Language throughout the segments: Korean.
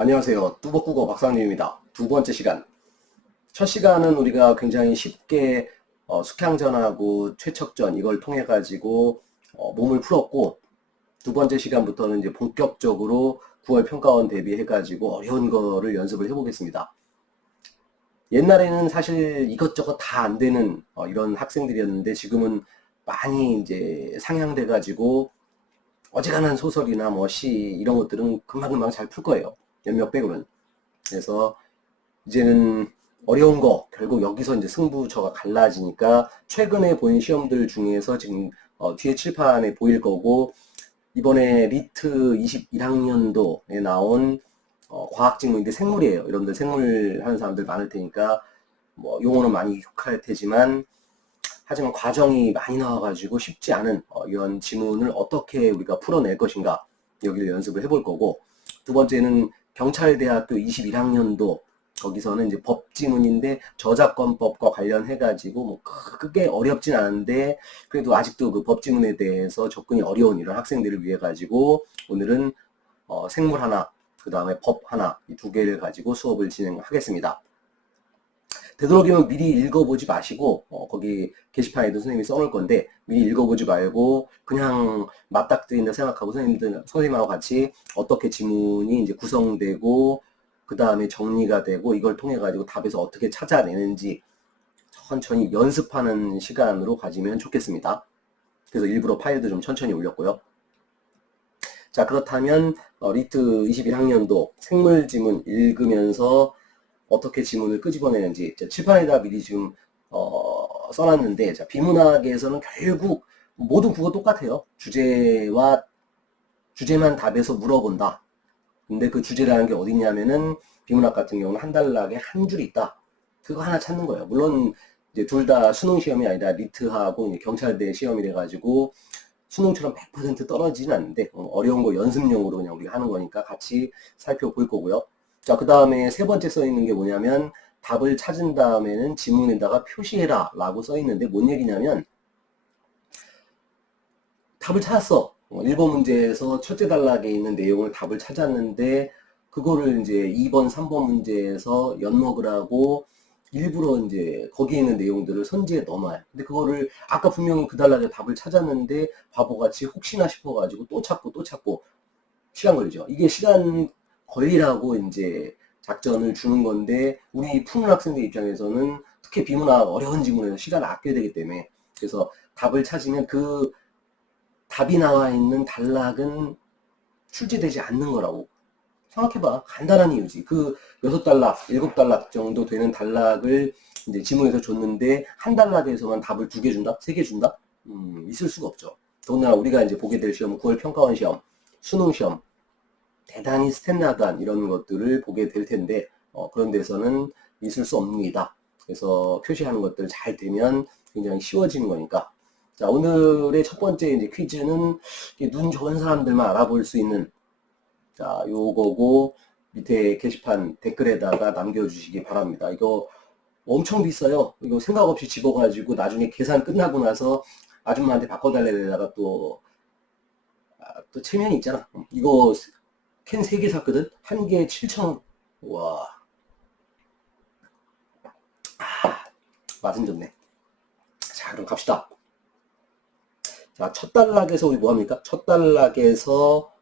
안녕하세요. 뚜벅국어 박상님입니다. 두 번째 시간. 첫 시간은 우리가 굉장히 쉽게 숙향전하고 최척전 이걸 통해 가지고 몸을 풀었고, 두 번째 시간부터는 이제 본격적으로 9월 평가원 대비해 가지고 어려운 거를 연습을 해보겠습니다. 옛날에는 사실 이것저것 다 안 되는 이런 학생들이었는데, 지금은 많이 이제 상향돼 가지고 어지간한 소설이나 뭐 시 이런 것들은 금방금방 잘 풀 거예요. 몇몇 빼고는. 그래서 이제는 어려운 거 결국 여기서 이제 승부처가 갈라지니까, 최근에 본 시험들 중에서 지금 뒤에 칠판에 보일 거고, 이번에 리트 21학년도에 나온 과학직무인데 생물이에요. 여러분들 생물 하는 사람들 많을 테니까 뭐 용어는 많이 익숙할 테지만, 하지만 과정이 많이 나와가지고 쉽지 않은 이런 지문을 어떻게 우리가 풀어낼 것인가, 여기를 연습을 해볼 거고, 두 번째는 경찰대학교 21학년도, 거기서는 이제 법지문인데 저작권법과 관련해가지고 뭐 크게 어렵진 않은데, 그래도 아직도 그 법지문에 대해서 접근이 어려운 이런 학생들을 위해 가지고 오늘은 생물 하나, 그 다음에 법 하나, 이 두 개를 가지고 수업을 진행하겠습니다. 되도록이면 미리 읽어보지 마시고, 거기 게시판에도 선생님이 써놓을 건데, 미리 읽어보지 말고 그냥 맞닥뜨린다 생각하고 선생님하고 같이 어떻게 지문이 이제 구성되고 그 다음에 정리가 되고 이걸 통해 가지고 답에서 어떻게 찾아내는지 천천히 연습하는 시간으로 가지면 좋겠습니다. 그래서 일부러 파일도 좀 천천히 올렸고요. 자, 그렇다면 리트 21학년도 생물 지문 읽으면서 어떻게 지문을 끄집어내는지 칠판에다 미리 지금 써놨는데, 자, 비문학에서는 결국 모든 국어 똑같아요. 주제만 답에서 물어본다. 근데 그 주제라는 게 어디냐면은, 비문학 같은 경우는 한 단락에 한 줄이 있다. 그거 하나 찾는 거예요. 물론 이제 둘 다 수능 시험이 아니라 리트하고 이제 경찰대 시험이래 가지고 수능처럼 100% 떨어지진 않는데, 어려운 거 연습용으로 그냥 우리가 하는 거니까 같이 살펴볼 거고요. 자, 그 다음에 세 번째 써 있는 게 뭐냐면, 답을 찾은 다음에는 지문에다가 표시해라 라고 써 있는데, 뭔 얘기냐면, 답을 찾았어. 1번 문제에서 첫째 단락에 있는 내용을 답을 찾았는데, 그거를 이제 2번, 3번 문제에서 엿먹으라고 일부러 이제 거기에 있는 내용들을 선지에 넣어놔요. 근데 그거를 아까 분명히 그 단락에 답을 찾았는데 바보같이 혹시나 싶어가지고 또 찾고 또 찾고 시간 걸리죠. 이게 시간 걸리라고 이제 작전을 주는 건데, 우리 푸는 학생들 입장에서는 특히 비문학 어려운 지문에서 시간을 아껴야 되기 때문에, 그래서 답을 찾으면 그 답이 나와 있는 단락은 출제되지 않는 거라고 생각해봐. 간단한 이유지. 그 6단락, 7단락 정도 되는 단락을 이제 지문에서 줬는데, 한 단락에서만 답을 2개 준다? 3개 준다? 있을 수가 없죠. 더군다나 우리가 이제 보게 될 시험은 9월 평가원 시험, 수능 시험, 대단히 스탠다드한 이런 것들을 보게 될 텐데, 그런 데서는 있을 수 없습니다. 그래서 표시하는 것들 잘 되면 굉장히 쉬워지는 거니까. 자, 오늘의 첫 번째 이제 퀴즈는 눈 좋은 사람들만 알아볼 수 있는, 자, 요거고, 밑에 게시판 댓글에다가 남겨주시기 바랍니다. 이거 엄청 비싸요. 이거 생각 없이 집어가지고 나중에 계산 끝나고 나서 아줌마한테 바꿔달래다가 또 체면이 있잖아. 이거 캔 3개 샀거든? 한 개에 7,000원. 와, 맛은 좋네. 자, 그럼 갑시다. 자, 첫 단락에서 우리 뭐합니까? 첫 단락에서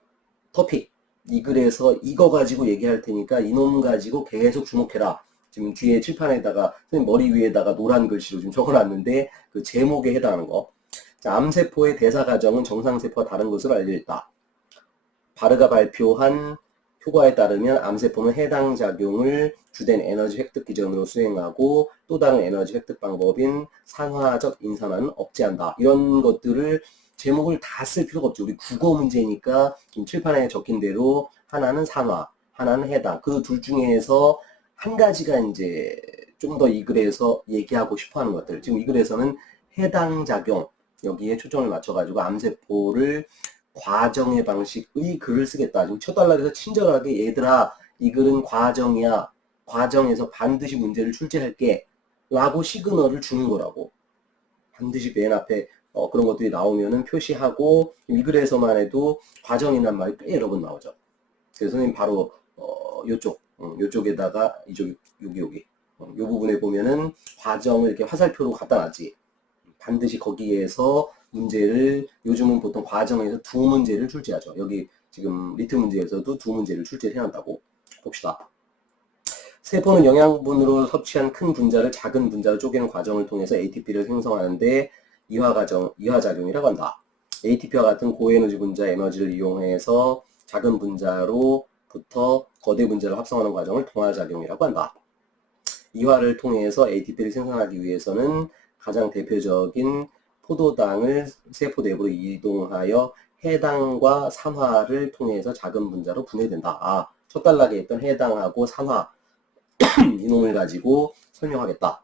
토픽. 이 글에서 이거 가지고 얘기할 테니까 이놈 가지고 계속 주목해라. 지금 뒤에 칠판에다가 선생님 머리 위에다가 노란 글씨로 좀 적어놨는데, 그 제목에 해당하는 거. 자, 암세포의 대사 과정은 정상세포와 다른 것으로 알려있다. 바르가 발표한 효과에 따르면 암세포는 해당 작용을 주된 에너지 획득 기전으로 수행하고, 또 다른 에너지 획득 방법인 산화적 인산화는 억제한다. 이런 것들을 제목을 다 쓸 필요가 없죠. 우리 국어 문제니까 지금 칠판에 적힌 대로 하나는 산화, 하나는 해당. 그 둘 중에서 한 가지가 이제 좀 더 이 글에서 얘기하고 싶어 하는 것들. 지금 이 글에서는 해당 작용, 여기에 초점을 맞춰가지고 암세포를 과정의 방식의 글을 쓰겠다. 지금 첫 단락에서 친절하게, 얘들아, 이 글은 과정이야. 과정에서 반드시 문제를 출제할게. 라고 시그널을 주는 거라고. 반드시 맨 앞에 그런 것들이 나오면은 표시하고, 이 글에서만 해도 과정이란 말이 꽤 여러 번 나오죠. 그래서 선생님 바로 요쪽에다가 여기 요 부분에 보면은 과정을 이렇게 화살표로 갖다 놨지. 반드시 거기에서 문제를, 요즘은 보통 과정에서 두 문제를 출제하죠. 여기 지금 리트 문제에서도 두 문제를 출제를 해놓는다고 봅시다. 세포는 영양분으로 섭취한 큰 분자를 작은 분자로 쪼개는 과정을 통해서 ATP를 생성하는데 이화작용이라고 한다. ATP와 같은 고에너지 분자 에너지를 이용해서 작은 분자로부터 거대 분자를 합성하는 과정을 동화작용이라고 한다. 이화를 통해서 ATP를 생성하기 위해서는 가장 대표적인 포도당을 세포 내부로 이동하여 해당과 산화를 통해서 작은 분자로 분해된다. 첫 단락에 있던 해당하고 산화 이놈을 가지고 설명하겠다.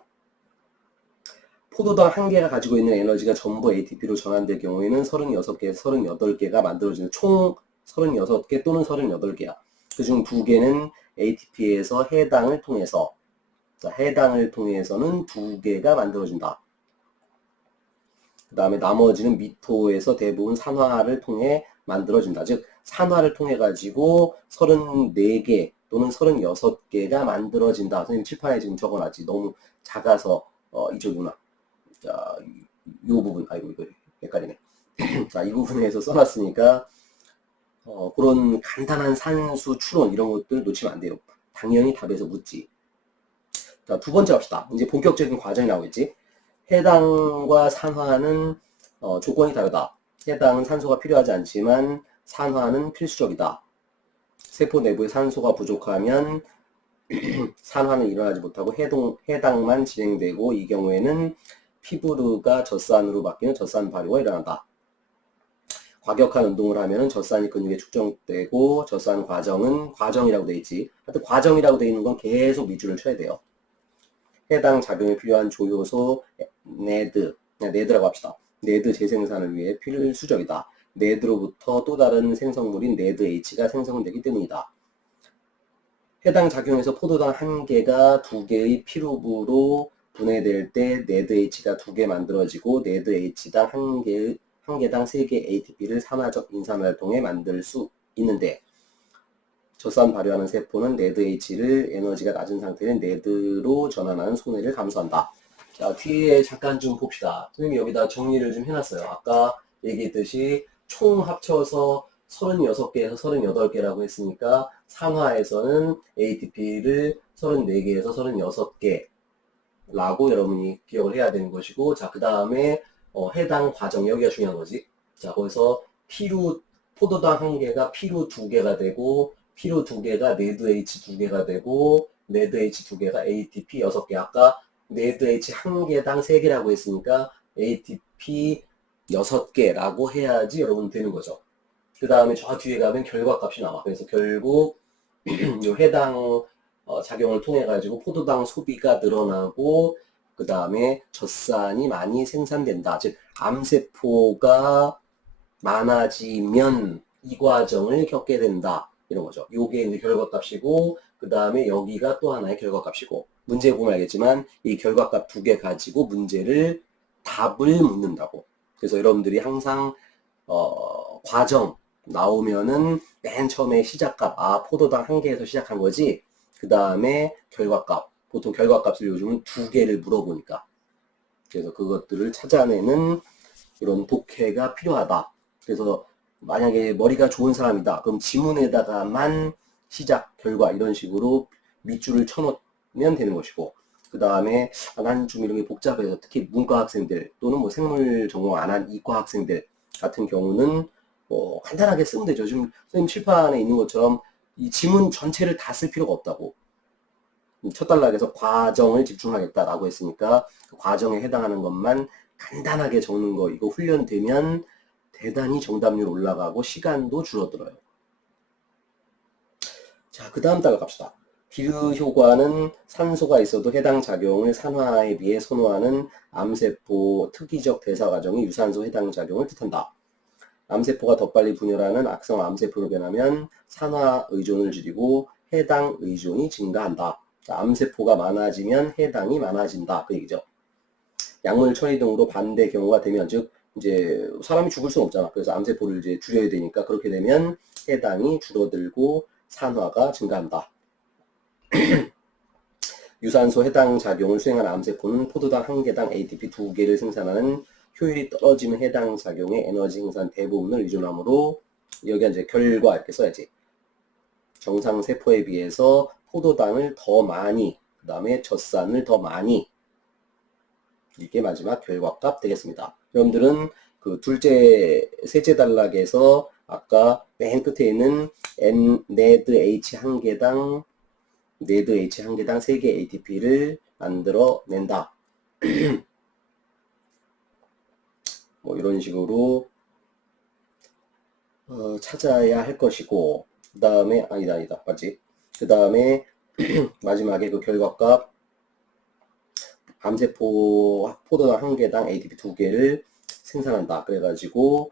포도당 한 개가 가지고 있는 에너지가 전부 ATP로 전환될 경우에는 36개에서 38개가 만들어지는 총 36개 또는 38개야. 그중 2개는 ATP에서 해당을 통해서는 2개가 만들어진다. 그 다음에 나머지는 미토에서 대부분 산화를 통해 만들어진다. 즉 산화를 통해 가지고 34개 또는 36개가 만들어진다. 선생님 칠판에 지금 적어놨지. 너무 작아서 이쪽이구나. 자, 요 부분, 아이고 이거 헷갈리네. 자, 이 부분에서 써놨으니까 그런 간단한 산수 추론 이런 것들 놓치면 안 돼요. 당연히 답에서 묻지. 자, 두 번째 갑시다. 이제 본격적인 과정이 나오겠지. 해당과 산화는 조건이 다르다. 해당은 산소가 필요하지 않지만 산화는 필수적이다. 세포 내부에 산소가 부족하면 산화는 일어나지 못하고 해당만 진행되고, 이 경우에는 피부르가 젖산으로 바뀌는 젖산 발효가 일어난다. 과격한 운동을 하면 젖산이 근육에 축적되고, 젖산 과정이라고 되어 있지. 하여튼 과정이라고 되어 있는 건 계속 밑줄을 쳐야 돼요. 해당 작용에 필요한 조효소 네드라고 합시다. 네드 재생산을 위해 필수적이다. 네드로부터 또 다른 생성물인 네드H가 생성되기 때문이다. 해당 작용에서 포도당 한 개가 2개의 피루부로 분해될 때 네드H가 2개 만들어지고, 네드H당 한 개당 3개 ATP를 산화적 인산화를 통해 만들 수 있는데, 젖산 발효하는 세포는 네드H를 에너지가 낮은 상태인 네드로 전환하는 손해를 감수한다. 자, 뒤에 잠깐 좀 봅시다. 선생님이 여기다 정리를 좀 해놨어요. 아까 얘기했듯이 총 합쳐서 36개에서 38개라고 했으니까 산화에서는 ATP를 34개에서 36개라고 여러분이 기억을 해야 되는 것이고, 자, 그 다음에 해당 과정, 여기가 중요한 거지. 자, 거기서 포도당 한 개가 피루 2개가 되고, 피루 2개가 네드H 2개가 되고, 네드H 2개가 ATP 6개. 아까 네드H 한 개당 3개라고 했으니까 ATP 6개라고 해야지 여러분 되는 거죠. 그 다음에 저 뒤에 가면 결과값이 나와. 그래서 결국 요 해당 작용을 통해 가지고 포도당 소비가 늘어나고, 그 다음에 젖산이 많이 생산된다. 즉 암세포가 많아지면 이 과정을 겪게 된다. 이런 거죠. 요게 이제 결과값이고, 그 다음에 여기가 또 하나의 결과값이고, 문제 보면 알겠지만 이 결과값 2개 가지고 답을 묻는다고. 그래서 여러분들이 항상 과정 나오면은 맨 처음에 시작값, 포도당 한 개에서 시작한 거지. 그 다음에 결과값, 보통 결과값을 요즘은 2개를 물어보니까, 그래서 그것들을 찾아내는 이런 독해가 필요하다. 그래서 만약에 머리가 좋은 사람이다, 그럼 지문에다가만 시작, 결과 이런 식으로 밑줄을 쳐놓으면 되는 것이고, 그 다음에 난 좀 이런 게 복잡해서 특히 문과 학생들 또는 뭐 생물 전공 안 한 이과 학생들 같은 경우는 간단하게 쓰면 되죠. 지금 선생님 칠판에 있는 것처럼 이 지문 전체를 다 쓸 필요가 없다고. 첫 단락에서 과정을 집중하겠다라고 했으니까 그 과정에 해당하는 것만 간단하게 적는 거, 이거 훈련되면 대단히 정답률 올라가고 시간도 줄어들어요. 자, 그 다음 단락 갑시다. 비르 효과는 산소가 있어도 해당 작용을 산화에 비해 선호하는 암세포 특이적 대사 과정이 유산소 해당 작용을 뜻한다. 암세포가 더 빨리 분열하는 악성 암세포로 변하면 산화 의존을 줄이고 해당 의존이 증가한다. 자, 암세포가 많아지면 해당이 많아진다. 그 얘기죠. 약물 처리 등으로 반대 경우가 되면, 즉 이제 사람이 죽을 수는 없잖아. 그래서 암세포를 이제 줄여야 되니까 그렇게 되면 해당이 줄어들고 산화가 증가한다. 유산소 해당 작용을 수행한 암세포는 포도당 1개당 ATP 2개를 생산하는 효율이 떨어지는 해당 작용의 에너지 생산 대부분을 의존하므로, 여기 이제 결과 이렇게 써야지. 정상 세포에 비해서 포도당을 더 많이, 그 다음에 젖산을 더 많이, 이게 마지막 결과값 되겠습니다. 여러분들은 그 셋째 단락에서 아까 맨 끝에 있는 NADH 1개당 3개 ATP를 만들어낸다. 뭐 이런 식으로 찾아야 할 것이고, 그 다음에 아니다 맞지? 그 다음에 마지막에 그 결과값 암세포 포도당 1개당 ATP 2개를 생산한다. 그래가지고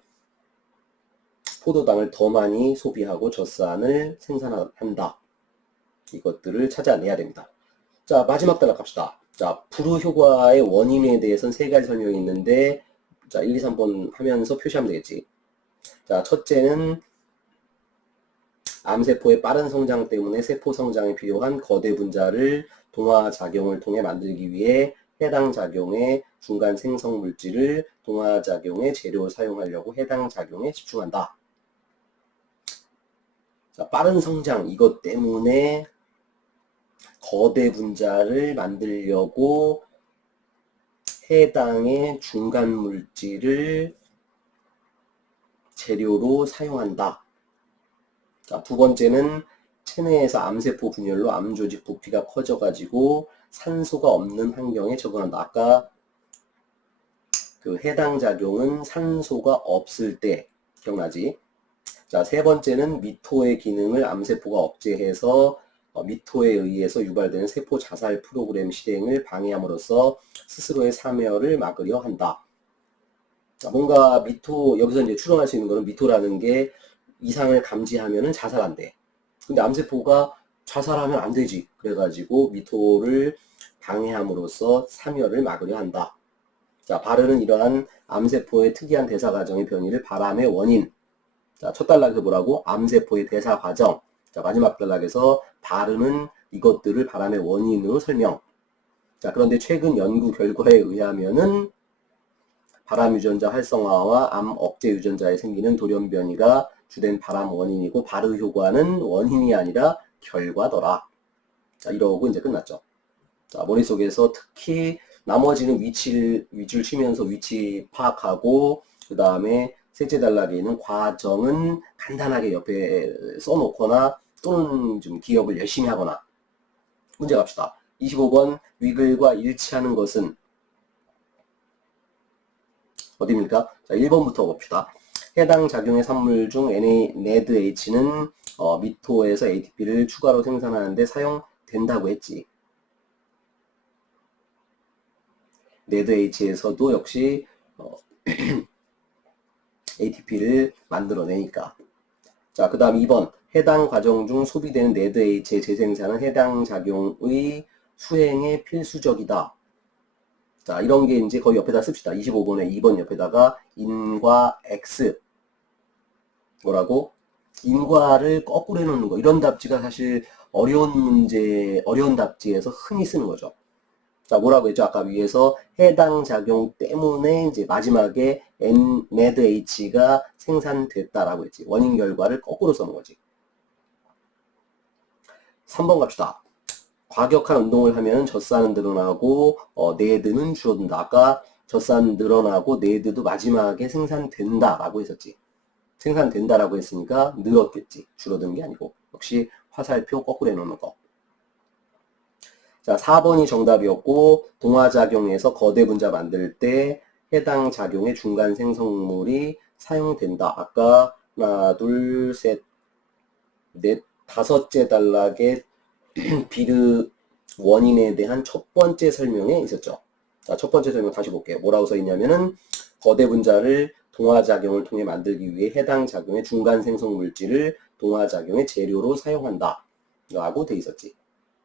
포도당을 더 많이 소비하고 젖산을 생산한다. 이것들을 찾아내야 됩니다. 자, 마지막 단락 갑시다. 자, 불효과의 원인에 대해서는 3가지 설명이 있는데, 자, 1, 2, 3번 하면서 표시하면 되겠지. 자, 첫째는 암세포의 빠른 성장 때문에 세포 성장에 필요한 거대 분자를 동화작용을 통해 만들기 위해 해당 작용의 중간 생성 물질을 동화작용의 재료로 사용하려고 해당 작용에 집중한다. 자, 빠른 성장 이것 때문에 거대 분자를 만들려고 해당의 중간 물질을 재료로 사용한다. 자, 두 번째는 체내에서 암세포 분열로 암조직 부피가 커져가지고 산소가 없는 환경에 적응한다. 아까 그 해당 작용은 산소가 없을 때, 기억나지? 자, 세 번째는 미토의 기능을 암세포가 억제해서 미토에 의해서 유발되는 세포 자살 프로그램 실행을 방해함으로써 스스로의 사멸을 막으려 한다. 자, 뭔가 여기서 이제 추론할 수 있는 거는 미토라는 게 이상을 감지하면은 자살한대. 근데 암세포가 자살하면 안 되지. 그래가지고 미토를 방해함으로써 사멸을 막으려 한다. 자, 바르는 이러한 암세포의 특이한 대사 과정의 변이를 바람의 원인. 자, 첫 단락에서 뭐라고? 암세포의 대사 과정. 자, 마지막 단락에서 바르는 이것들을 바람의 원인으로 설명. 자, 그런데 최근 연구 결과에 의하면은 바람 유전자 활성화와 암 억제 유전자에 생기는 돌연변이가 주된 바람 원인이고 바르 효과는 원인이 아니라 결과더라. 자, 이러고 이제 끝났죠. 자, 머릿속에서 특히 나머지는 위치를 치면서 위치 파악하고, 그 다음에 셋째 단락에 있는 과정은 간단하게 옆에 써놓거나 또는 좀 기억을 열심히 하거나. 문제 갑시다. 25번 위글과 일치하는 것은 어디입니까? 자, 1번부터 봅시다. 해당 작용의 산물 중 NADH는 미토에서 ATP를 추가로 생산하는데 사용된다고 했지. NADH에서도 역시 ATP를 만들어내니까. 자, 그 다음 2번. 해당 과정 중 소비되는 NADH의 재생산은 해당 작용의 수행에 필수적이다. 자, 이런 게 이제 거의 옆에다 씁시다. 25번에 2번 옆에다가 인과 X. 뭐라고? 인과를 거꾸로 해놓는 거. 이런 답지가 사실 어려운 답지에서 흔히 쓰는 거죠. 자, 뭐라고 했죠? 아까 위에서 해당 작용 때문에 이제 마지막에 NADH가 생산됐다라고 했지. 원인 결과를 거꾸로 써놓은 거지. 3번 갑시다. 과격한 운동을 하면 젖산은 늘어나고 내드는 줄어든다. 아까 젖산 늘어나고 내드도 마지막에 생산된다라고 했었지. 생산된다라고 했으니까 늘었겠지. 줄어든 게 아니고. 역시 화살표 거꾸로 해놓는 거. 자, 4번이 정답이었고, 동화작용에서 거대 분자 만들 때 해당 작용의 중간 생성물이 사용된다. 아까 하나, 둘, 셋, 넷, 다섯째 단락에 비르 원인에 대한 첫 번째 설명에 있었죠. 자, 첫 번째 설명 다시 볼게요. 뭐라고 써 있냐면은 거대 분자를 동화작용을 통해 만들기 위해 해당 작용의 중간 생성 물질을 동화작용의 재료로 사용한다 라고 돼 있었지.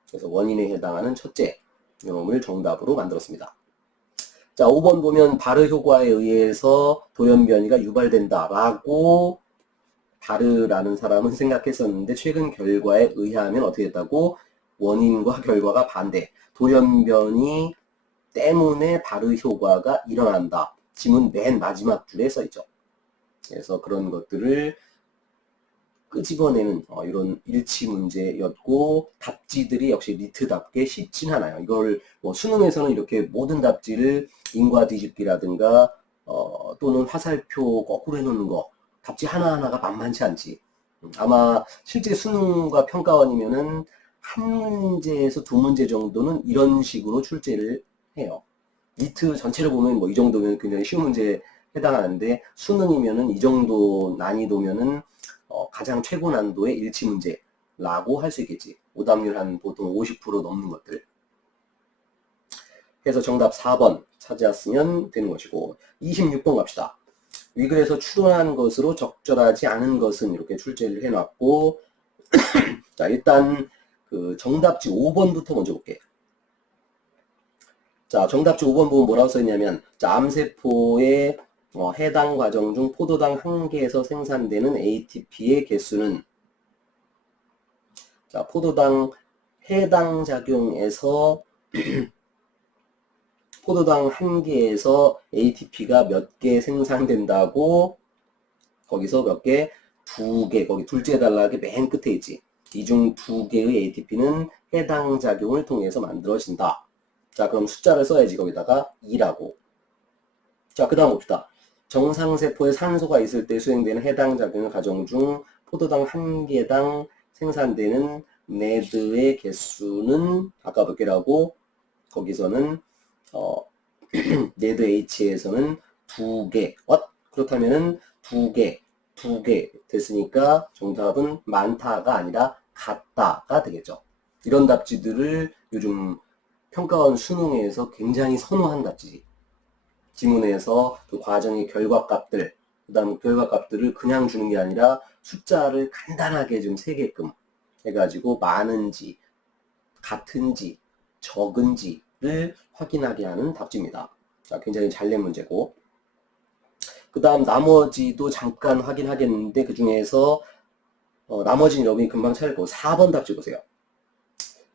그래서 원인에 해당하는 첫째 놈을 정답으로 만들었습니다. 자, 5번 보면 바르 효과에 의해서 돌연변이가 유발된다 라고 바르라는 사람은 생각했었는데 최근 결과에 의하면 어떻게 됐다고? 원인과 결과가 반대. 돌연변이 때문에 발의 효과가 일어난다. 지문 맨 마지막 줄에 써있죠. 그래서 그런 것들을 끄집어내는 이런 일치 문제였고, 답지들이 역시 리트답게 쉽진 않아요. 이걸 뭐 수능에서는 이렇게 모든 답지를 인과 뒤집기라든가 또는 화살표 거꾸로 해놓는 거, 답지 하나하나가 만만치 않지. 아마 실제 수능과 평가원이면은 한 문제에서 두 문제 정도는 이런 식으로 출제를 해요. 리트 전체를 보면 뭐 이 정도면 굉장히 쉬운 문제에 해당하는데, 수능이면은 이 정도 난이도면은 가장 최고 난도의 일치 문제라고 할 수 있겠지. 오답률 한 보통 50% 넘는 것들. 그래서 정답 4번 찾았으면 되는 것이고, 26번 갑시다. 위글에서 추론한 것으로 적절하지 않은 것은 이렇게 출제를 해놨고, 자, 일단 그 정답지 5번부터 먼저 볼게. 자, 정답지 5번 보면 뭐라고 써있냐면, 자, 암세포의 해당 과정 중 포도당 한 개에서 생산되는 ATP의 개수는, 자, 포도당 해당 작용에서 포도당 한 개에서 ATP가 몇 개 생산된다고, 거기서 몇 개? 두 개, 거기 둘째 단락의 맨 끝에 있지. 이 중 두 개의 ATP는 해당 작용을 통해서 만들어진다. 자, 그럼 숫자를 써야지. 거기다가 2라고. 자, 그 다음 봅시다. 정상세포에 산소가 있을 때 수행되는 해당 작용 과정 중 포도당 한 개당 생산되는 네드의 개수는 아까 몇 개라고? 거기서는 네드 H에서는 두 개. 그렇다면은 두 개 됐으니까 정답은 많다가 아니라 같다가 되겠죠. 이런 답지들을 요즘 평가원 수능에서 굉장히 선호한 답지지. 지문에서 그 과정의 결과값들, 그 다음 결과값들을 그냥 주는 게 아니라 숫자를 간단하게 좀 세게끔 해가지고 많은지, 같은지, 적은지를 확인하게 하는 답지입니다. 자, 굉장히 잘 낸 문제고. 그 다음 나머지도 잠깐 확인하겠는데, 그 중에서 나머지는 여러분이 금방 찾을 거고, 4번 답지 보세요.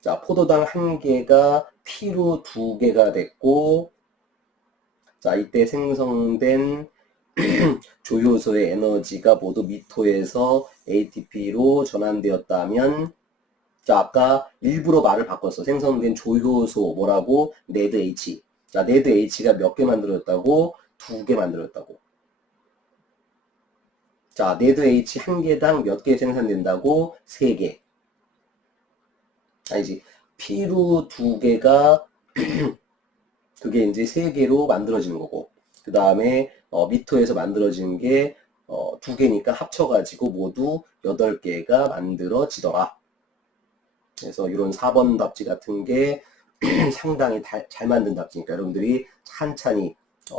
자, 포도당 한 개가 P로 두 개가 됐고, 자, 이때 생성된 조효소의 에너지가 모두 미토에서 ATP로 전환되었다면, 자, 아까 일부러 말을 바꿨어. 생성된 조효소 뭐라고? 네드 H. 자, 네드 H가 몇 개 만들어졌다고? 두 개 만들어졌다고. 자, 네드 H 한 개당 몇 개 생산된다고? 세 개. 아니지. P로 두 개가 그게 이제 세 개로 만들어지는 거고, 그 다음에 미토에서 만들어지는 게 두 개니까 합쳐가지고 모두 8개가 만들어지더라. 그래서 이런 4번 답지 같은 게 상당히 잘 만든 답지니까 여러분들이 찬찬히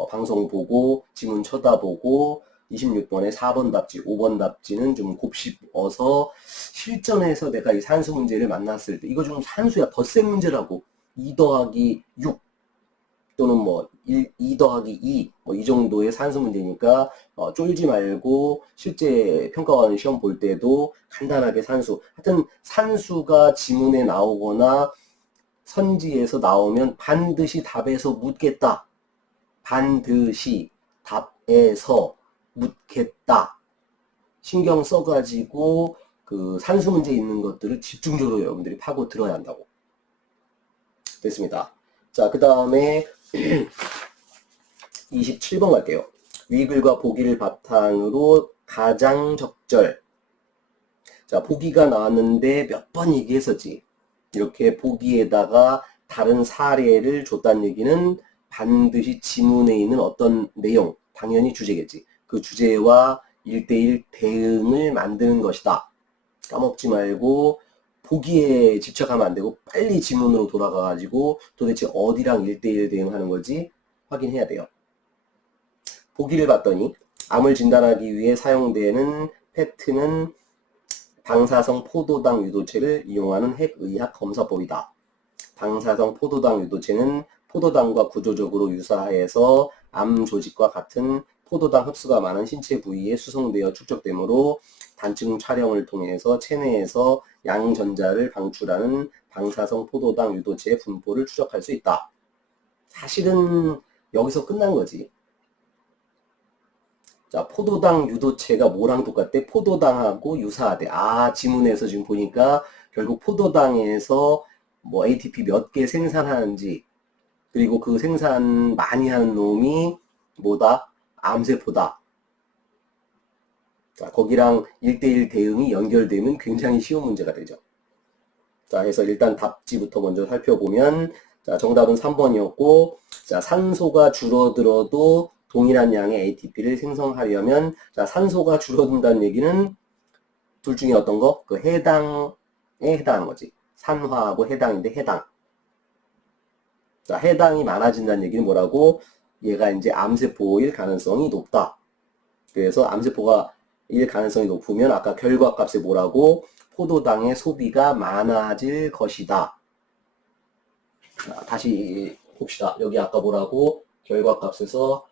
방송 보고 지문 쳐다보고 26번에 4번 답지, 5번 답지는 좀 곱씹어서 실전에서 내가 이 산수 문제를 만났을 때, 이거 좀 산수야, 덧셈 문제라고. 2 더하기 6 또는 뭐 2 더하기 2 뭐 이 정도의 산수 문제니까 쫄지 말고 실제 평가원 시험 볼 때도 간단하게 산수, 하여튼 산수가 지문에 나오거나 선지에서 나오면 반드시 답에서 묻겠다. 반드시 답에서 묻겠다. 신경 써가지고 그 산수 문제 있는 것들을 집중적으로 여러분들이 파고 들어야 한다고. 됐습니다. 자, 그 다음에 27번 갈게요. 위글과 보기를 바탕으로 가장 적절. 자, 보기가 나왔는데 몇 번 얘기했었지. 이렇게 보기에다가 다른 사례를 줬다는 얘기는 반드시 지문에 있는 어떤 내용, 당연히 주제겠지. 그 주제와 1대1 대응을 만드는 것이다. 까먹지 말고 보기에 집착하면 안 되고 빨리 지문으로 돌아가가지고 도대체 어디랑 1대1 대응하는 건지 확인해야 돼요. 보기를 봤더니 암을 진단하기 위해 사용되는 패트는 방사성 포도당 유도체를 이용하는 핵의학 검사법이다. 방사성 포도당 유도체는 포도당과 구조적으로 유사해서 암 조직과 같은 포도당 흡수가 많은 신체 부위에 수송되어 축적되므로 단층 촬영을 통해서 체내에서 양전자를 방출하는 방사성 포도당 유도체의 분포를 추적할 수 있다. 사실은 여기서 끝난 거지. 자, 포도당 유도체가 뭐랑 똑같대? 포도당하고 유사하대. 지문에서 지금 보니까 결국 포도당에서 뭐 ATP 몇 개 생산하는지, 그리고 그 생산 많이 하는 놈이 뭐다? 암세포다. 자, 거기랑 1대1 대응이 연결되면 굉장히 쉬운 문제가 되죠. 자, 그래서 일단 답지부터 먼저 살펴보면, 자, 정답은 3번이었고, 자, 산소가 줄어들어도 동일한 양의 ATP를 생성하려면, 자, 산소가 줄어든다는 얘기는 둘 중에 어떤 거? 그 해당에 해당하는 거지. 산화하고 해당인데 해당. 자, 해당이 많아진다는 얘기는 뭐라고? 얘가 이제 암세포일 가능성이 높다. 그래서 암세포가 일 가능성이 높으면 아까 결과값에 뭐라고? 포도당의 소비가 많아질 것이다. 자, 다시 봅시다. 여기 아까 뭐라고? 결과값에서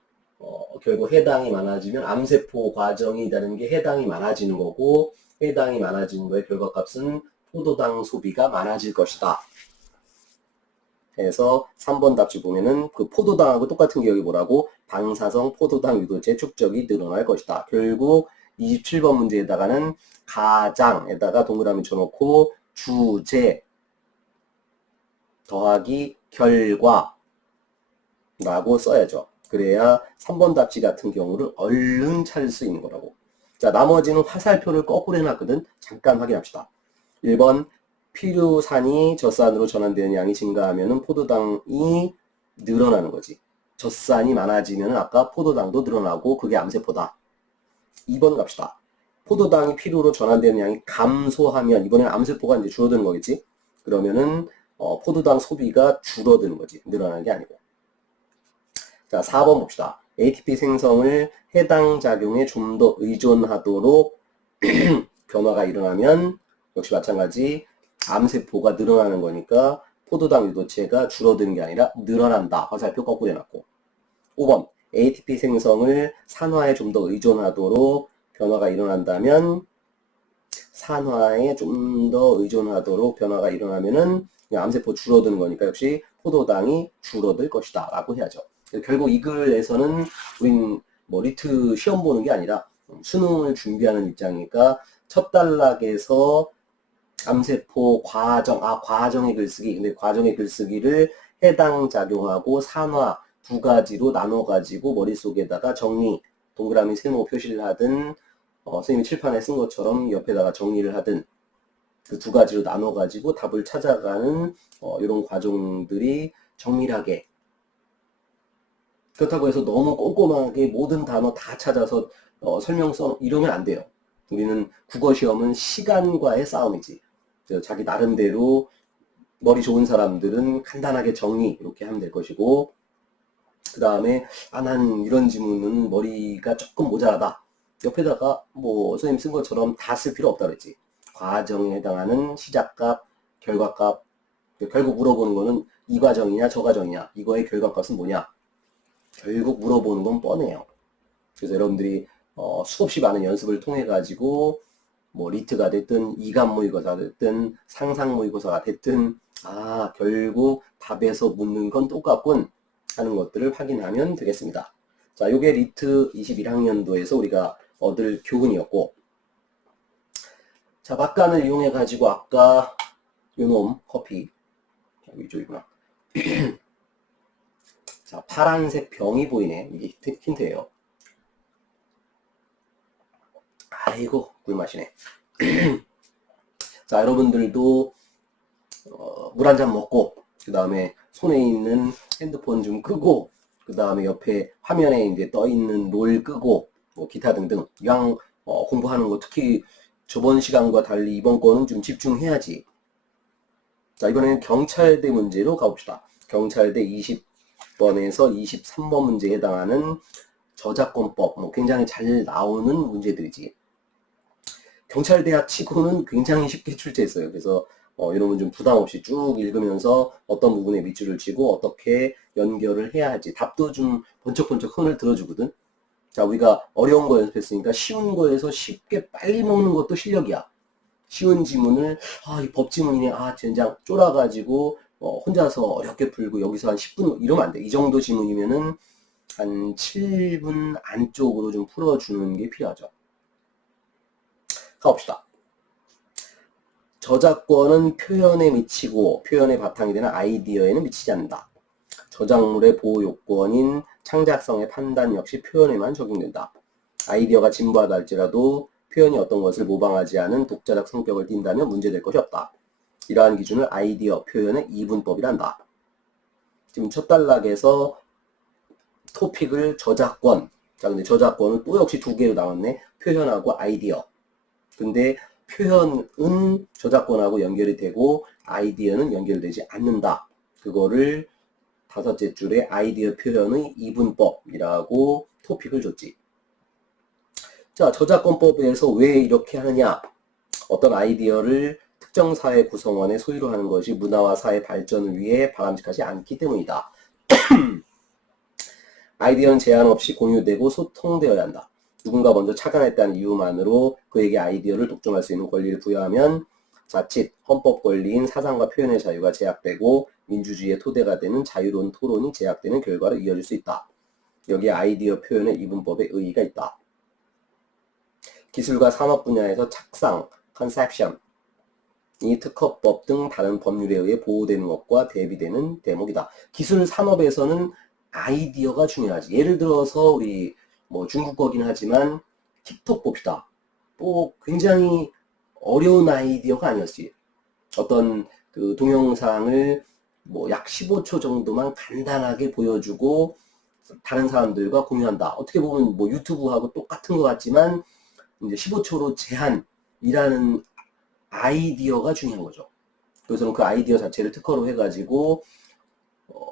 결국 해당이 많아지면 암세포 과정이 되는 게 해당이 많아지는 거고, 해당이 많아지는 거의 결과값은 포도당 소비가 많아질 것이다. 해서 3번 답지 보면은 그 포도당하고 똑같은 게 여기 뭐라고? 방사성 포도당 유도체 축적이 늘어날 것이다. 결국 27번 문제에다가는 가장에다가 동그라미 쳐놓고 주제 더하기 결과 라고 써야죠. 그래야 3번 답지 같은 경우를 얼른 찾을 수 있는 거라고. 자, 나머지는 화살표를 거꾸로 해놨거든. 잠깐 확인합시다. 1번 필요산이 젖산으로 전환되는 양이 증가하면 포도당이 늘어나는 거지. 젖산이 많아지면 아까 포도당도 늘어나고 그게 암세포다. 2번 갑시다. 포도당이 필요로 전환되는 양이 감소하면 이번엔 암세포가 이제 줄어드는 거겠지. 그러면은 포도당 소비가 줄어드는 거지. 늘어나는 게 아니고. 자, 4번 봅시다. ATP 생성을 해당 작용에 좀 더 의존하도록 변화가 일어나면 역시 마찬가지 암세포가 늘어나는 거니까 포도당 유도체가 줄어드는 게 아니라 늘어난다. 화살표 거꾸로 해놨고. 5번 ATP 생성을 산화에 좀 더 의존하도록 변화가 일어난다면 산화에 좀 더 의존하도록 변화가 일어나면은 암세포 줄어드는 거니까 역시 포도당이 줄어들 것이다 라고 해야죠. 결국 이 글에서는 우린 뭐 리트 시험 보는 게 아니라 수능을 준비하는 입장이니까 첫 단락에서 암세포 과정의 글쓰기. 근데 과정의 글쓰기를 해당 작용하고 산화 두 가지로 나눠가지고 머릿속에다가 정리, 동그라미 세모 표시를 하든, 선생님이 칠판에 쓴 것처럼 옆에다가 정리를 하든, 그 두 가지로 나눠가지고 답을 찾아가는, 이런 과정들이 정밀하게. 그렇다고 해서 너무 꼼꼼하게 모든 단어 다 찾아서 설명 이러면 안 돼요. 우리는 국어 시험은 시간과의 싸움이지. 자기 나름대로 머리 좋은 사람들은 간단하게 정리 이렇게 하면 될 것이고, 그 다음에 난 이런 지문은 머리가 조금 모자라다. 옆에다가 뭐 선생님 쓴 것처럼 다 쓸 필요 없다 그랬지. 과정에 해당하는 시작값, 결과값. 결국 물어보는 거는 이 과정이냐 저 과정이냐, 이거의 결과값은 뭐냐. 결국 물어보는 건 뻔해요. 그래서 여러분들이 수없이 많은 연습을 통해 가지고 뭐 리트가 됐든 이감 모의고사가 됐든 상상 모의고사가 됐든 결국 답에서 묻는 건 똑같군 하는 것들을 확인하면 되겠습니다. 자, 요게 리트 21학년도에서 우리가 얻을 교훈이었고, 자, 막간을 이용해 가지고 아까 요놈 커피 이쪽이구나. 자, 파란색 병이 보이네. 이게 힌트예요. 아이고 꿀맛이네. 자, 여러분들도 물 한 잔 먹고 그 다음에 손에 있는 핸드폰 좀 끄고 그 다음에 옆에 화면에 이제 떠 있는 롤 끄고 뭐 기타 등등 이왕 공부하는 거 특히 저번 시간과 달리 이번 거는 좀 집중해야지. 자, 이번에는 경찰대 문제로 가봅시다. 경찰대 20번에서 23번 문제에 해당하는 저작권법, 뭐 굉장히 잘 나오는 문제들이지. 경찰대학 치고는 굉장히 쉽게 출제했어요. 그래서 이러면 좀 부담 없이 쭉 읽으면서 어떤 부분에 밑줄을 치고 어떻게 연결을 해야 할지 답도 좀 번쩍번쩍 손을 들어주거든. 자, 우리가 어려운 거 연습했으니까 쉬운 거에서 쉽게 빨리 먹는 것도 실력이야. 쉬운 지문을 이 법지문이네, 젠장 쫄아가지고 혼자서 어렵게 풀고 여기서 한 10분 이러면 안 돼. 이 정도 지문이면은 한 7분 안쪽으로 좀 풀어주는 게 필요하죠. 가봅시다. 저작권은 표현에 미치고 표현의 바탕이 되는 아이디어에는 미치지 않는다. 저작물의 보호 요건인 창작성의 판단 역시 표현에만 적용된다. 아이디어가 진부하다 할지라도 표현이 어떤 것을 모방하지 않은 독자적 성격을 띈다면 문제될 것이 없다. 이러한 기준을 아이디어 표현의 이분법이란다. 지금 첫 단락에서 토픽을 저작권, 자 근데 저작권은 또 역시 두 개로 나왔네. 표현하고 아이디어. 근데 표현은 저작권하고 연결이 되고 아이디어는 연결되지 않는다. 그거를 다섯째 줄에 아이디어 표현의 이분법이라고 토픽을 줬지. 자, 저작권법에서 왜 이렇게 하느냐? 어떤 아이디어를 특정 사회 구성원의 소유로 하는 것이 문화와 사회 발전을 위해 바람직하지 않기 때문이다. 아이디어는 제한 없이 공유되고 소통되어야 한다. 누군가 먼저 착안했다는 이유만으로 그에게 아이디어를 독점할 수 있는 권리를 부여하면 자칫 헌법 권리인 사상과 표현의 자유가 제약되고 민주주의의 토대가 되는 자유로운 토론이 제약되는 결과로 이어질 수 있다. 여기에 아이디어 표현의 이분법의 의의가 있다. 기술과 산업 분야에서 착상, conception, 이 특허법 등 다른 법률에 의해 보호되는 것과 대비되는 대목이다. 기술 산업에서는 아이디어가 중요하지. 예를 들어서 우리 중국 거긴 하지만 틱톡 봅시다. 굉장히 어려운 아이디어가 아니었지. 어떤 그 동영상을 약 15초 정도만 간단하게 보여주고 다른 사람들과 공유한다. 어떻게 보면 유튜브하고 똑같은 것 같지만 이제 15초로 제한이라는 아이디어가 중요한 거죠. 그래서 그 아이디어 자체를 특허로 해가지고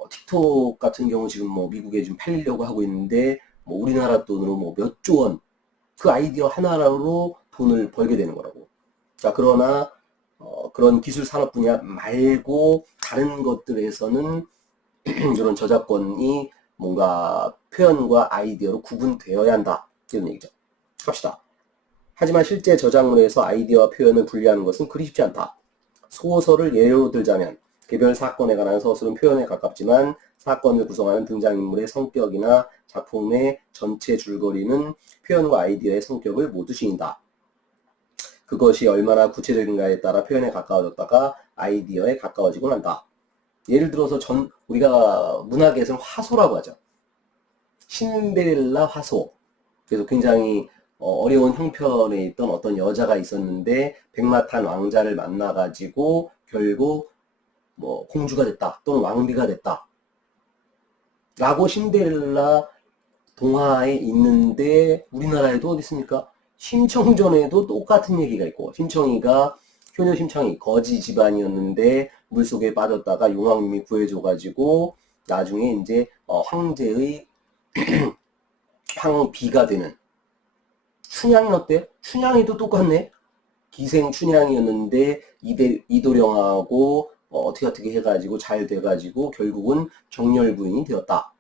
틱톡 같은 경우 지금 미국에 좀 팔리려고 하고 있는데 우리나라 돈으로 몇 조 원 그 아이디어 하나로 돈을 벌게 되는 거라고. 자, 그러나 그런 기술 산업 분야 말고 다른 것들에서는 이런 저작권이 뭔가 표현과 아이디어로 구분되어야 한다. 이런 얘기죠. 갑시다. 하지만 실제 저작물에서 아이디어와 표현을 분리하는 것은 그리 쉽지 않다. 소설을 예로 들자면 개별 사건에 관한 서술은 표현에 가깝지만 사건을 구성하는 등장인물의 성격이나 작품의 전체 줄거리는 표현과 아이디어의 성격을 모두 지닌다. 그것이 얼마나 구체적인가에 따라 표현에 가까워졌다가 아이디어에 가까워지곤 한다. 예를 들어서 우리가 문학에서는 화소라고 하죠. 신데렐라 화소. 그래서 굉장히 어려운 형편에 있던 어떤 여자가 있었는데 백마탄 왕자를 만나가지고 결국 공주가 됐다 또는 왕비가 됐다 라고 신데렐라 동화에 있는데 우리나라에도 어디 있습니까? 심청전에도 똑같은 얘기가 있고 심청이가 효녀 심청이 거지 집안이었는데 물속에 빠졌다가 용왕님이 구해줘가지고 나중에 이제 황제의 황비가 되는 춘향이 어때요? 춘향이도 똑같네. 기생 춘향이었는데 이도령하고 어떻게 해가지고 잘 돼가지고 결국은 정열 부인이 되었다.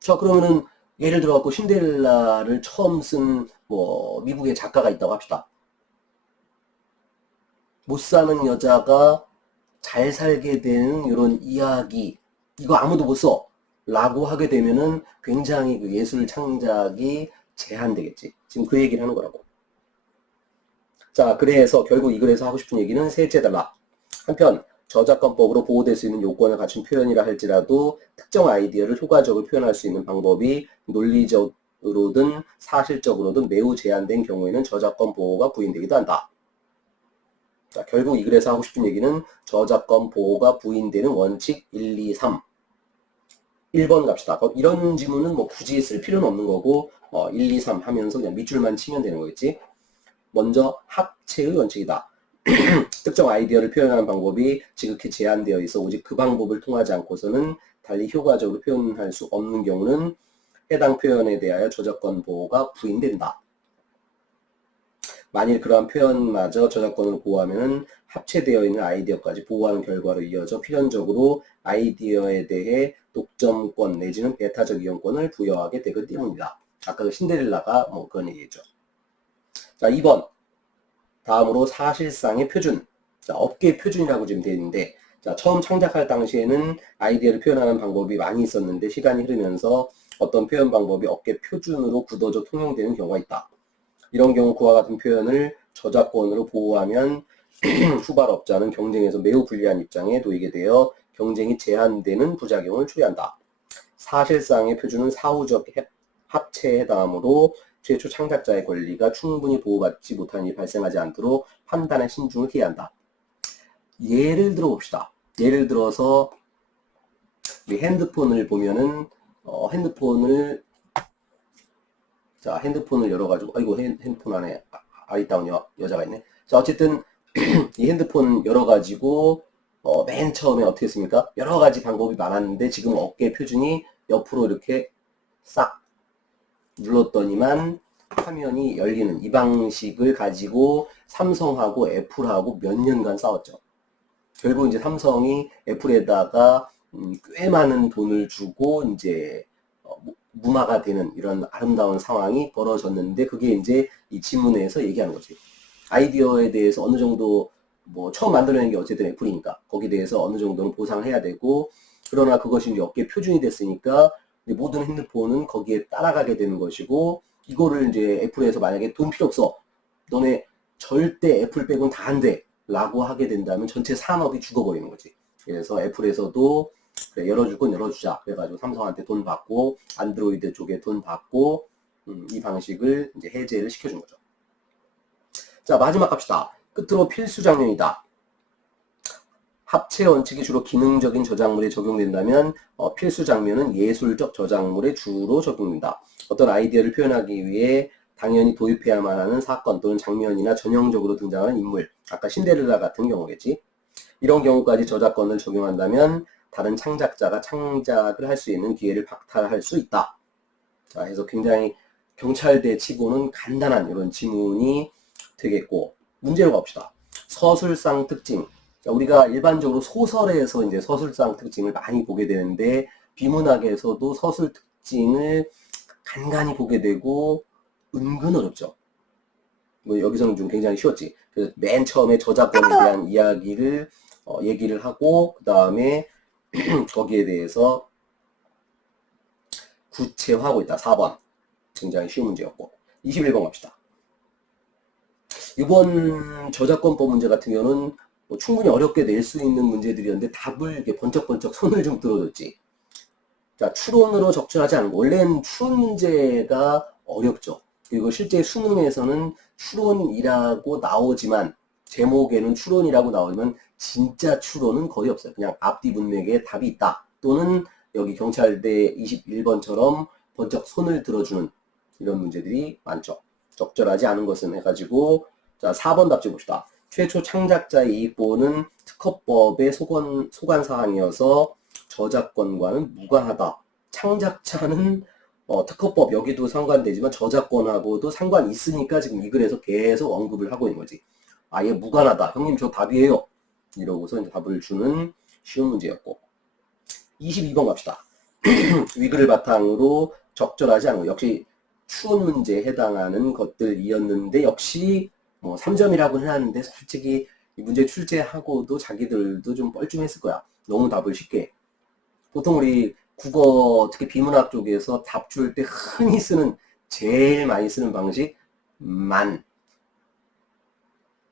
자, 그러면은 예를 들어갖고 신데렐라를 처음 쓴 미국의 작가가 있다고 합시다. 못 사는 여자가 잘 살게 되는 이런 이야기, 이거 아무도 못 써. 라고 하게 되면은 굉장히 그 예술 창작이 제한되겠지. 지금 그 얘기를 하는 거라고. 자, 그래서 결국 이 글에서 하고 싶은 얘기는 셋째 단락. 한편 저작권법으로 보호될 수 있는 요건을 갖춘 표현이라 할지라도 특정 아이디어를 효과적으로 표현할 수 있는 방법이 논리적으로든 사실적으로든 매우 제한된 경우에는 저작권 보호가 부인되기도 한다. 자, 결국 이 글에서 하고 싶은 얘기는 저작권 보호가 부인되는 원칙 1, 2, 3. 1번 갑시다. 이런 지문은 굳이 쓸 필요는 없는 거고 1, 2, 3 하면서 그냥 밑줄만 치면 되는 거겠지. 먼저 합체의 원칙이다. 특정 아이디어를 표현하는 방법이 지극히 제한되어 있어 오직 그 방법을 통하지 않고서는 달리 효과적으로 표현할 수 없는 경우는 해당 표현에 대하여 저작권 보호가 부인된다. 만일 그러한 표현마저 저작권으로 보호하면 합체되어 있는 아이디어까지 보호하는 결과로 이어져 필연적으로 아이디어에 대해 독점권 내지는 배타적 이용권을 부여하게 되기 때문이다. 아까 그 신데렐라가 뭐 그런 얘기죠. 자, 2번. 다음으로 사실상의 표준. 자, 업계 표준이라고 지금 되어 있는데, 자, 처음 창작할 당시에는 아이디어를 표현하는 방법이 많이 있었는데 시간이 흐르면서 어떤 표현 방법이 업계 표준으로 굳어져 통용되는 경우가 있다. 이런 경우 그와 같은 표현을 저작권으로 보호하면 후발업자는 경쟁에서 매우 불리한 입장에 놓이게 되어 경쟁이 제한되는 부작용을 초래한다. 사실상의 표준은 사후적 합체에 해당하므로 최초 창작자의 권리가 충분히 보호받지 못한 일이 발생하지 않도록 판단의 신중을 기해야 한다. 예를 들어 봅시다. 예를 들어서 우리 핸드폰을 보면은 핸드폰을 열어가지고 아이고 핸드폰 안에 아리따운 여자가 있네. 자, 어쨌든 이 핸드폰 열어가지고 맨 처음에 어떻게 했습니까? 여러 가지 방법이 많았는데 지금 어깨 표준이 옆으로 이렇게 싹 눌렀더니만 화면이 열리는 이 방식을 가지고 삼성하고 애플하고 몇 년간 싸웠죠. 결국 이제 삼성이 애플에다가 꽤 많은 돈을 주고 이제 무마가 되는 이런 아름다운 상황이 벌어졌는데 그게 이제 이 지문에서 얘기하는 거지. 아이디어에 대해서 어느 정도 뭐 처음 만들어낸 게 어쨌든 애플이니까 거기에 대해서 어느 정도는 보상을 해야 되고 그러나 그것이 이제 업계 표준이 됐으니까 모든 핸드폰은 거기에 따라가게 되는 것이고 이거를 이제 애플에서 만약에 돈 필요 없어 너네 절대 애플 빼곤 다 안 돼 라고 하게 된다면 전체 산업이 죽어버리는 거지. 그래서 애플에서도 그래, 열어줄 건 열어주자 그래가지고 삼성한테 돈 받고 안드로이드 쪽에 돈 받고 이 방식을 이제 해제를 시켜준 거죠. 자, 마지막 갑시다. 끝으로 필수 장면이다. 합체 원칙이 주로 기능적인 저작물에 적용된다면 필수 장면은 예술적 저작물에 주로 적용된다. 어떤 아이디어를 표현하기 위해 당연히 도입해야만 하는 사건 또는 장면이나 전형적으로 등장하는 인물, 아까 신데렐라 같은 경우겠지. 이런 경우까지 저작권을 적용한다면 다른 창작자가 창작을 할 수 있는 기회를 박탈할 수 있다. 자, 그래서 굉장히 경찰대 치고는 간단한 이런 지문이 되겠고, 문제로 갑시다. 서술상 특징. 자, 우리가 일반적으로 소설에서 이제 서술상 특징을 많이 보게 되는데, 비문학에서도 서술 특징을 간간히 보게 되고, 은근 어렵죠. 뭐 여기서는 좀 굉장히 쉬웠지. 그래서 맨 처음에 저작권에 대한 이야기를 얘기를 하고 그 다음에 거기에 대해서 구체화하고 있다. 4번. 굉장히 쉬운 문제였고 21번 갑시다. 이번 저작권법 문제 같은 경우는 뭐 충분히 어렵게 낼 수 있는 문제들이었는데 답을 이렇게 번쩍번쩍 손을 좀 들어줬지. 자, 추론으로 적절하지 않은 거. 원래는 추론 문제가 어렵죠. 그리고 실제 수능에서는 추론이라고 나오지만 제목에는 추론이라고 나오지만 진짜 추론은 거의 없어요. 그냥 앞뒤 문맥에 답이 있다. 또는 여기 경찰대 21번처럼 번쩍 손을 들어주는 이런 문제들이 많죠. 적절하지 않은 것은 해가지고 자 4번 답지 봅시다. 최초 창작자의 이익보호는 특허법의 소관사항이어서 저작권과는 무관하다. 창작자는 특허법 여기도 상관되지만 저작권하고도 상관이 있으니까 지금 이 글에서 계속 언급을 하고 있는 거지. 아예 무관하다. 형님 저 답이에요. 이러고서 이제 답을 주는 쉬운 문제였고 22번 갑시다. 위글을 바탕으로 적절하지 않은 거. 역시 추론 문제에 해당하는 것들이었는데 역시 뭐 3점이라고 해놨는데 솔직히 이 문제 출제하고도 자기들도 좀 뻘쭘했을 거야. 너무 답을 쉽게. 보통 우리 국어 특히 비문학 쪽에서 답 줄 때 흔히 쓰는 제일 많이 쓰는 방식 만.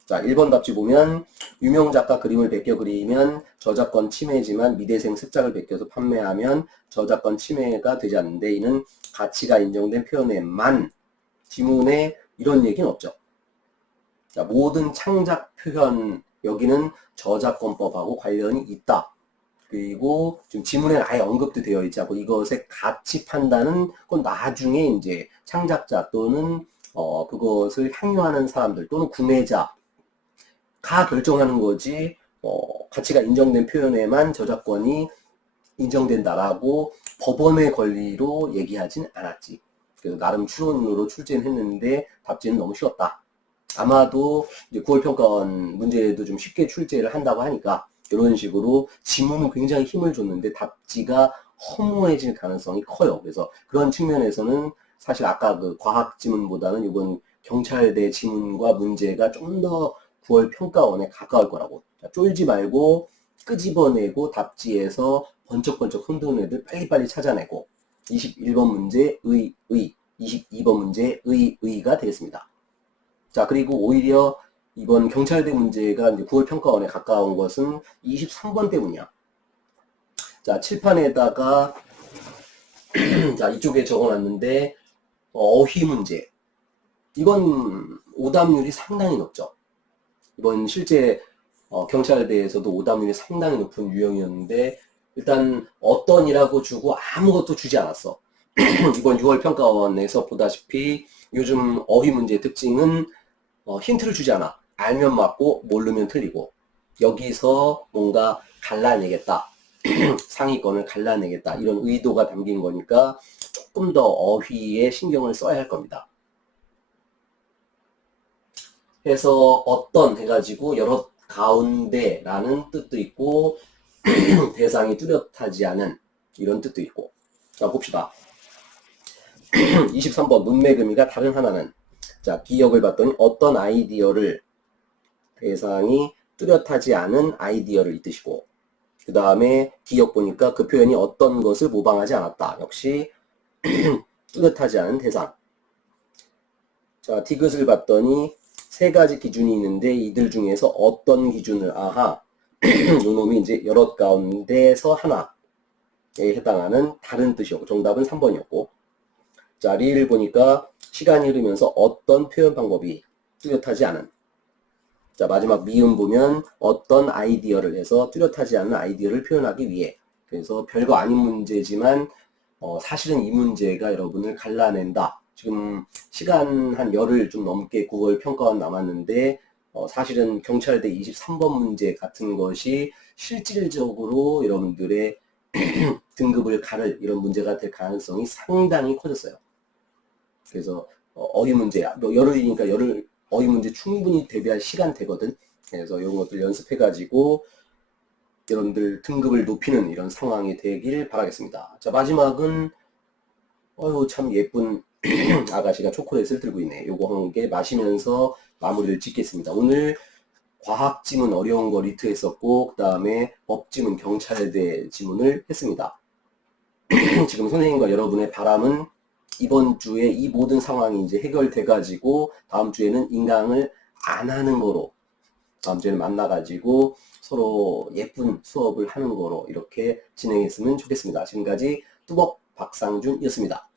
자 1번 답지 보면 유명 작가 그림을 베껴 그리면 저작권 침해지만 미대생 습작을 베껴서 판매하면 저작권 침해가 되지 않는데 이는 가치가 인정된 표현에만 지문에 이런 얘기는 없죠. 자, 모든 창작 표현 여기는 저작권법하고 관련이 있다. 그리고 지금 지문에 아예 언급도 되어 있지 않고 이것의 가치 판단은 그건 나중에 이제 창작자 또는 그것을 향유하는 사람들 또는 구매자가 결정하는 거지 가치가 인정된 표현에만 저작권이 인정된다라고 법원의 권리로 얘기하진 않았지. 그래서 나름 추론으로 출제는 했는데 답지는 너무 쉬웠다. 아마도 이제 9월 평가원 문제도 좀 쉽게 출제를 한다고 하니까 이런 식으로 지문은 굉장히 힘을 줬는데 답지가 허무해질 가능성이 커요. 그래서 그런 측면에서는 사실 아까 그 과학 지문보다는 이번 경찰대 지문과 문제가 좀 더 9월 평가원에 가까울 거라고. 자, 쫄지 말고 끄집어내고 답지에서 번쩍번쩍 흔드는 애들 빨리빨리 찾아내고 21번 문제 의, 22번 문제 의가 되겠습니다. 자, 그리고 오히려 이번 경찰대 문제가 이제 9월 평가원에 가까운 것은 23번 때문이야. 자, 칠판에다가 자, 이쪽에 적어놨는데 어휘 문제. 이건 오답률이 상당히 높죠. 이번 실제 경찰대에서도 오답률이 상당히 높은 유형이었는데 일단 어떤이라고 주고 아무것도 주지 않았어. 이번 6월 평가원에서 보다시피 요즘 어휘 문제의 특징은 힌트를 주지 않아. 알면 맞고 모르면 틀리고 여기서 뭔가 갈라내겠다. 상위권을 갈라내겠다. 이런 의도가 담긴 거니까 조금 더 어휘에 신경을 써야 할 겁니다. 해서 어떤 해가지고 여러 가운데라는 뜻도 있고 대상이 뚜렷하지 않은 이런 뜻도 있고. 자, 봅시다. 23번 문맥 의미가 다른 하나는 자, 기억을 봤더니 어떤 아이디어를 대상이 뚜렷하지 않은 아이디어를 이 뜻이고 그 다음에 기억 보니까 그 표현이 어떤 것을 모방하지 않았다. 역시 뚜렷하지 않은 대상. 자, 디귿을 봤더니 세 가지 기준이 있는데 이들 중에서 어떤 기준을 아하 요놈이 이제 여러 가운데서 하나에 해당하는 다른 뜻이었고 정답은 3번이었고 자, 리를 보니까 시간이 흐르면서 어떤 표현 방법이 뚜렷하지 않은 자, 마지막 미음 보면 어떤 아이디어를 해서 뚜렷하지 않은 아이디어를 표현하기 위해 그래서 별거 아닌 문제지만 사실은 이 문제가 여러분을 갈라낸다. 지금 시간 한 열흘 좀 넘게 9월 평가원 남았는데 사실은 경찰대 23번 문제 같은 것이 실질적으로 여러분들의 등급을 가를 이런 문제가 될 가능성이 상당히 커졌어요. 그래서 어휘 문제야. 뭐 열흘이니까 열흘 어휘 문제 충분히 대비할 시간 되거든. 그래서 이런 것들 연습해가지고 여러분들 등급을 높이는 이런 상황이 되길 바라겠습니다. 자, 마지막은 참 예쁜 아가씨가 초콜릿을 들고 있네. 요거 한 개 마시면서 마무리를 짓겠습니다. 오늘 과학 지문 어려운 거 리트 했었고 그 다음에 법 지문 경찰대 지문을 했습니다. 지금 선생님과 여러분의 바람은 이번 주에 이 모든 상황이 이제 해결돼 가지고 다음 주에는 인강을 안 하는 거로 다음 주에는 만나 가지고 서로 예쁜 수업을 하는 거로 이렇게 진행했으면 좋겠습니다. 지금까지 뚜벅 박상준이었습니다.